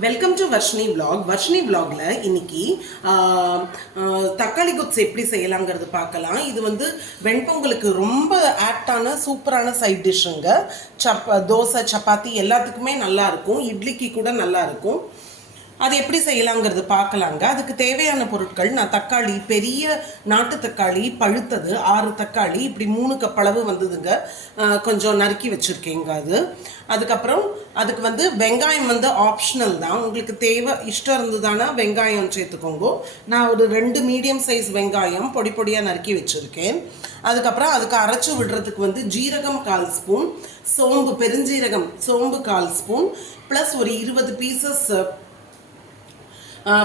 Welcome to Varshini vlog. Varshini vlogல இன்னைக்கு தக்காளி குப்ஸ் எப்படி செய்யலாங்கிறது பார்க்கலாம். இது வந்து வெண்பொங்கலுக்கு ரொம்ப ஆப்டான சூப்பரான சைட் டிஷ்ஷுங்க சப்ப தோசை சப்பாத்தி எல்லாத்துக்குமே நல்லாயிருக்கும் இட்லிக்கு கூட நல்லாயிருக்கும் அது எப்படி செய்யலாங்கிறது பார்க்கலாங்க. அதுக்கு தேவையான பொருட்கள் நான் தக்காளி பெரிய நாட்டு தக்காளி பழுத்தது ஆறு தக்காளி இப்படி மூணு கப்பளவு வந்ததுங்க. கொஞ்சம் நறுக்கி வச்சுருக்கேங்க அது. அதுக்கப்புறம் அதுக்கு வந்து வெங்காயம் வந்து ஆப்ஷனல் தான். உங்களுக்கு தேவை இஷ்டம் இருந்ததுன்னா வெங்காயம் சேர்த்துக்கோங்க. நான் ஒரு ரெண்டு மீடியம் சைஸ் வெங்காயம் பொடி பொடியாக நறுக்கி வச்சுருக்கேன். அதுக்கப்புறம் அதுக்கு அரைச்சி விடுறதுக்கு வந்து ஜீரகம் கால் ஸ்பூன் சோம்பு பெருஞ்சீரகம் சோம்பு கால் ஸ்பூன் ப்ளஸ் ஒரு இருபது பீசஸ்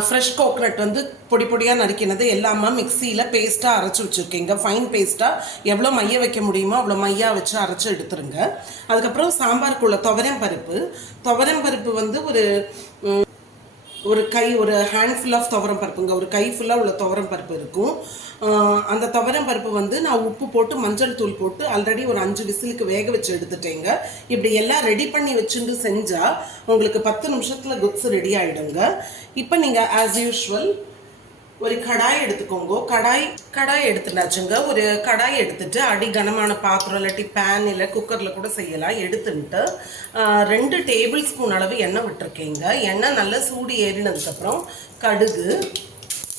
ஃப்ரெஷ் கோகனட் வந்து பொடி பொடியாக நறுக்கினது. எல்லாமே மிக்சியில் பேஸ்ட்டாக அரைச்சி வச்சுருக்கீங்க. ஃபைன் பேஸ்ட்டாக எவ்வளோ மைய வைக்க முடியுமோ அவ்வளோ மையாக வச்சு அரைச்சி எடுத்துருங்க. அதுக்கப்புறம் சாம்பாருக்குள்ள துவரம் பருப்பு. துவரம் பருப்பு வந்து ஒரு ஒரு கை ஒரு ஹேண்ட் ஃபுல் ஆஃப் துவரம் பருப்புங்க. ஒரு கை ஃபுல்லாக உள்ள துவரம் பருப்பு இருக்கும். அந்த துவரம் பருப்பு வந்து நான் உப்பு போட்டு மஞ்சள் தூள் போட்டு ஆல்ரெடி ஒரு அஞ்சு விசிலுக்கு வேக வச்சு எடுத்துட்டேங்க. இப்படி எல்லாம் ரெடி பண்ணி வச்சுட்டு செஞ்சால் உங்களுக்கு பத்து நிமிஷத்தில் குட்ஸ் ரெடி ஆகிடுங்க இப்போ நீங்கள் ஆஸ் யூஷுவல் ஒரு கடாய் எடுத்துக்கோங்க. கடாய் கடாய் எடுத்துட்டாச்சுங்க. ஒரு கடாய் எடுத்துட்டு அடி கனமான பாத்திரம் இல்லாட்டி பேன் இல்லை குக்கரில் கூட செய்யலாம். எடுத்துட்டு ரெண்டு டேபிள் ஸ்பூன் அளவு எண்ணெய் விட்டுருக்கீங்க. எண்ணெய் நல்லா சூடு ஏறினதுக்கப்புறம் கடுகு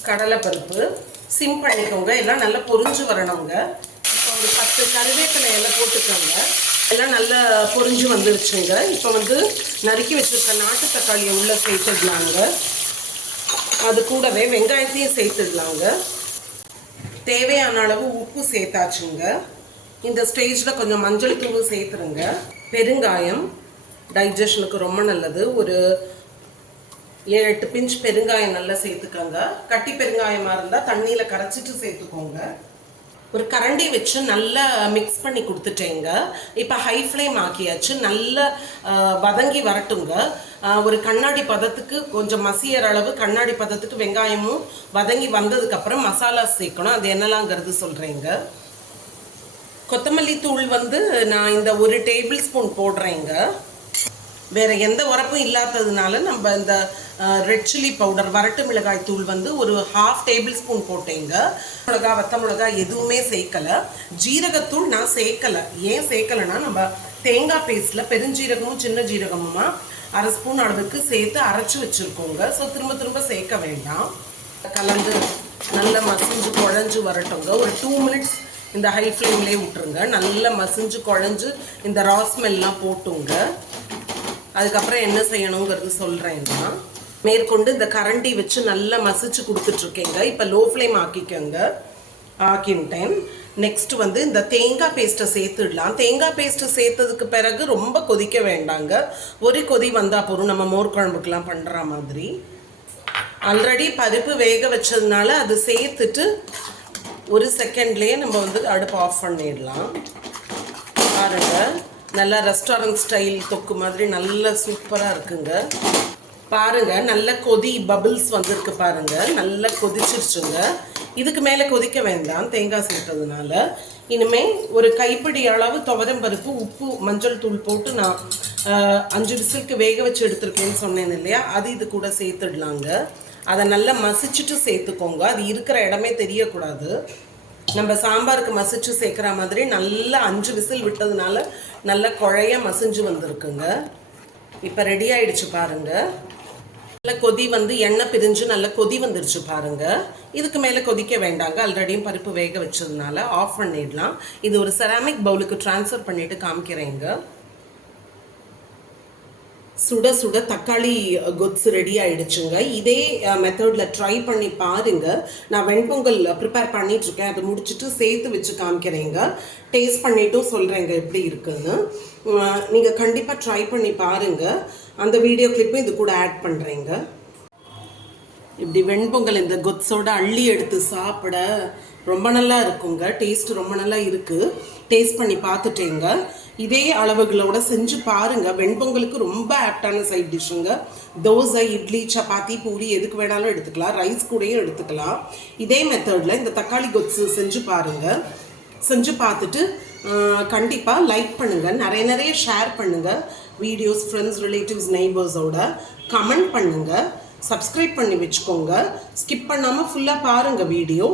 கடலைப்பருப்பு சிம் பண்ணிக்கோங்க. எல்லாம் நல்லா பொரிஞ்சு வரணுங்க. இப்போ ஒரு பத்து கருவேப்பிலை எல்லாம் போட்டுக்கோங்க. எல்லாம் நல்லா பொரிஞ்சு வந்துருச்சுங்க. இப்போ வந்து நறுக்கி வச்சுருக்க நாட்டு தக்காளியை உள்ளே சேர்த்துடலாங்க. அது கூடவே வெங்காயத்தையும் சேர்த்துடலாங்க. தேவையான அளவு உப்பு சேர்த்தாச்சுங்க. இந்த ஸ்டேஜில் கொஞ்சம் மஞ்சள் தூள் சேர்த்துருங்க. பெருங்காயம் டைஜஷனுக்கு ரொம்ப நல்லது. ஒரு ஏழு எட்டு பிஞ்ச் பெருங்காயம் நல்லா சேர்த்துக்கோங்க. கட்டி பெருங்காயமாக இருந்தால் தண்ணியில் கரைச்சிட்டு சேர்த்துக்கோங்க. ஒரு கரண்டி வச்சு நல்லா மிக்ஸ் பண்ணி கொடுத்துட்டேங்க. இப்போ ஹை ஃப்ளேம் ஆக்கியாச்சு. நல்லா வதங்கி வரட்டுங்க. ஒரு கண்ணாடி பதத்துக்கு கொஞ்சம் மசியற அளவு கண்ணாடி பதத்துக்கு வெங்காயமும் வதங்கி வந்ததுக்கப்புறம் மசாலா சேர்க்கணும். அது என்னலாங்கிறது சொல்கிறேங்க கொத்தமல்லி தூள் வந்து நான் இந்த ஒரு டேபிள் ஸ்பூன் போடுறேங்க. வேறு எந்த உரப்பும் இல்லாததுனால நம்ம இந்த ரெட் சில்லி பவுடர் வரட்டு மிளகாய் தூள் வந்து ஒரு ஹாஃப் டேபிள் ஸ்பூன் போட்டேங்க. மிளகா வத்த மிளகா எதுவுமே சேர்க்கல. ஜீரகத்தூள் நான் சேர்க்கல. ஏன் சேர்க்கலைன்னா நம்ம தேங்காய் பேஸ்ட்டில் பெருஞ்சீரகமும் சின்ன ஜீரகமுமா அரை ஸ்பூன் அளவுக்கு சேர்த்து அரைச்சி வச்சுருக்கோங்க. ஸோ திரும்ப திரும்ப சேர்க்க வேண்டாம். கலந்து நல்லா மசிஞ்சு குழஞ்சு வரட்டுங்க. ஒரு டூ மினிட்ஸ் இந்த ஹை ஃப்ளேம்லேயே விட்டுருங்க. நல்லா மசிஞ்சு குழஞ்சு இந்த ராஸ்மெல்லாம் போட்டுங்க. அதுக்கப்புறம் என்ன செய்யணுங்கிறது சொல்கிறேன்னா மேற்கொண்டு இந்த கரண்டி வச்சு நல்லா மசிச்சு கொடுத்துட்ருக்கேங்க. இப்போ லோ ஃப்ளேம் ஆக்கிக்கோங்க. ஆக்கின்ட்டேன். நெக்ஸ்ட் வந்து இந்த தேங்காய் பேஸ்ட்டை சேர்த்துடலாம். தேங்காய் பேஸ்ட்டு சேர்த்ததுக்கு பிறகு ரொம்ப கொதிக்க வேண்டாங்க. ஒரு கொதி வந்தால் போதும். நம்ம மோர் குழம்புக்கெலாம் பண்ணுற மாதிரி. ஆல்ரெடி பருப்பு வேக வச்சதுனால அது சேர்த்துட்டு ஒரு செகண்ட்லேயே நம்ம வந்து அடுப்பு ஆஃப் பண்ணிடலாம். பாருங்கள் நல்லா ரெஸ்டாரண்ட் ஸ்டைல் தொக்கு மாதிரி நல்லா சூப்பராக இருக்குங்க. பாருங்க நல்ல கொதி பபிள்ஸ் வந்திருக்கு பாருங்க. நல்லா கொதிச்சிருச்சுங்க. இதுக்கு மேலே கொதிக்க வேண்டாம் தேங்காய் சேர்த்ததுனால இனிமேல் ஒரு கைப்பிடி அளவு துவரம் பருப்பு உப்பு மஞ்சள் தூள் போட்டு நான் அஞ்சு விசிலுக்கு வேக வச்சு எடுத்துருக்கேன்னு சொன்னேன் இல்லையா? அது இது கூட சேர்த்துடலாங்க. அதை நல்லா மசிச்சுட்டு சேர்த்துக்கோங்க. அது இருக்கிற இடமே தெரியக்கூடாது. நம்ம சாம்பாருக்கு மசிச்சு சேர்க்குற மாதிரி நல்லா அஞ்சு விசில் விட்டதுனால நல்ல குழைய மசிஞ்சு வந்திருக்குங்க. இப்போ ரெடி ஆயிடுச்சு பாருங்க. நல்ல கொதி வந்து எண்ணெய் பிரிஞ்சு நல்ல கொதி வந்துருச்சு பாருங்க. இதுக்கு மேலே கொதிக்க வேண்டாங்க. ஆல்ரெடியும் பருப்பு வேக வச்சதுனால ஆஃப் பண்ணிடலாம். இது ஒரு செராமிக் பவுலுக்கு ட்ரான்ஸ்ஃபர் பண்ணிட்டு காமிக்கிறேங்க. சுட சுட தக்காளி கொத்ஸ் ரெடி ஆயிடுச்சுங்க. இதே மெத்தடில் ட்ரை பண்ணி பாருங்க. நான் வெண்பொங்கல் ப்ரிப்பேர் பண்ணிட்டு இருக்கேன் அதை முடிச்சுட்டு சேர்த்து வச்சு காமிக்கிறேங்க. டேஸ்ட் பண்ணிட்டும் சொல்கிறேங்க எப்படி இருக்குன்னு. நீங்கள் கண்டிப்பாக ட்ரை பண்ணி பாருங்க. அந்த வீடியோ கிளிப்பும் இது கூட ஆட் பண்ணுறேங்க இப்படி வெண்பொங்கல் இந்த கொத்ஸோட அள்ளி எடுத்து சாப்பிட ரொம்ப நல்லா இருக்குங்க. டேஸ்ட் ரொம்ப நல்லா இருக்குது டேஸ்ட் பண்ணி பார்த்துட்டேங்க. இதே அளவுகளோட செஞ்சு பாருங்க. வெண்பொங்கலுக்கு ரொம்ப ஆப்டான சைட் டிஷ்ஷுங்க தோசை இட்லி சப்பாத்தி பூரி எதுக்கு வேணாலும் எடுத்துக்கலாம். ரைஸ் கூடயும் எடுத்துக்கலாம். இதே மெத்தடில் இந்த தக்காளி கொத்து செஞ்சு பாருங்க. செஞ்சு பார்த்துட்டு கண்டிப்பாக லைக் பண்ணுங்கள் நிறைய நிறைய ஷேர் பண்ணுங்கள் வீடியோஸ் ஃப்ரெண்ட்ஸ் ரிலேட்டிவ்ஸ் நெய்பர்ஸோட கமெண்ட் பண்ணுங்கள் சப்ஸ்கிரைப் பண்ணி வச்சுக்கோங்க. ஸ்கிப் பண்ணாமல் ஃபுல்லாக பாருங்கள் வீடியோ